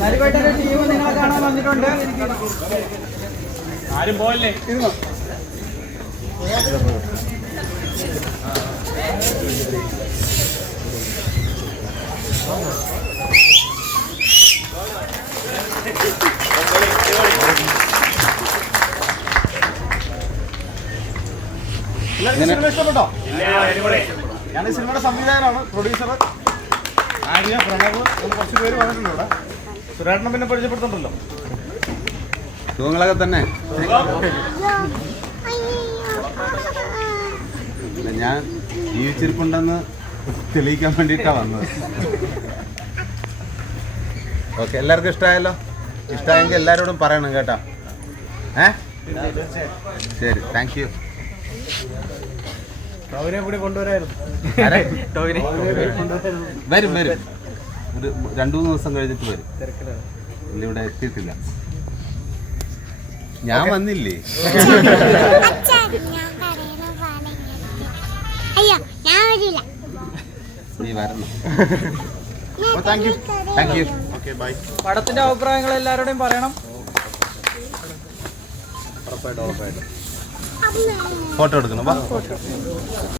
നരിവേട്ടന്റെ team നിങ്ങളെ കാണാൻ വന്നിട്ടുണ്ട്. ആരും പോയല്ലേ? സിനിമ ഇഷ്ടപ്പെട്ടോ? ഞാൻ ഈ സിനിമയുടെ സംവിധായകനാണ്, പ്രൊഡ്യൂസർ ആര്യ, പ്രണവ്, കുറച്ച് പേര് വന്നിട്ടുണ്ട് ഇവിടെ. സുരേട്ടനെ പിന്നെ പരിചയപ്പെടുത്തുന്നുണ്ടല്ലോ. സുഖങ്ങളൊക്കെ തന്നെ. ഞാൻ ജീവിച്ചിരിപ്പുണ്ടെന്ന് തെളിയിക്കാൻ വേണ്ടിയിട്ടാണ് വന്നത്. ഓക്കെ, എല്ലാവർക്കും ഇഷ്ടമായല്ലോ? ഇഷ്ടമായെങ്കിൽ എല്ലാവരോടും പറയണം കേട്ടോ. ശരി, താങ്ക് യു. ടോവിനെ കൂടി കൊണ്ടുവരായിരുന്നു. വരും വരും, ഒരു 2-3 ദിവസം കഴിഞ്ഞിട്ട് വരും. ഇല്ല, ഇവിടെ എത്തിയിട്ടില്ല. ഞാൻ വന്നില്ലേ? നീ വരണം. Thank you. Okay, bye. പടത്തിന്റെ അഭിപ്രായങ്ങൾ എല്ലാവരോടും പറയണം. ഫോട്ടോ എടുക്കണം.